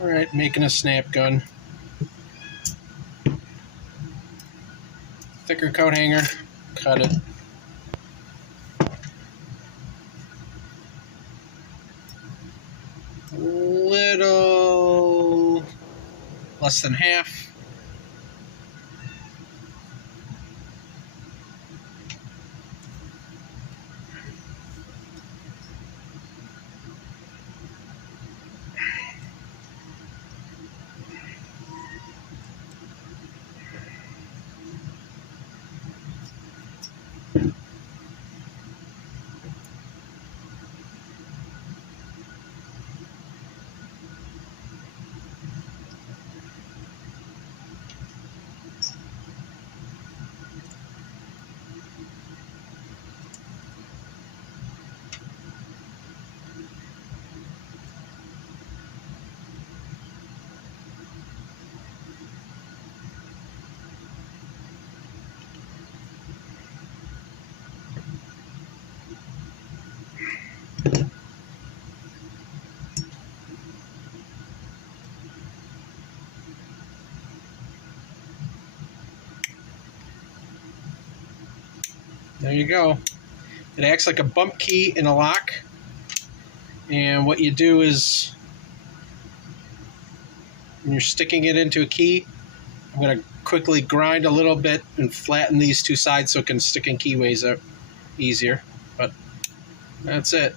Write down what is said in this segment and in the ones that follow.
Alright, making a snap gun. Thicker coat hanger, cut it. Little less than half. There you go. It acts like a bump key in a lock. And what you do is, when you're sticking it into a key, I'm going to quickly grind a little bit and flatten these two sides so it can stick in keyways out easier. But that's it.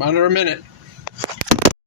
Under a minute.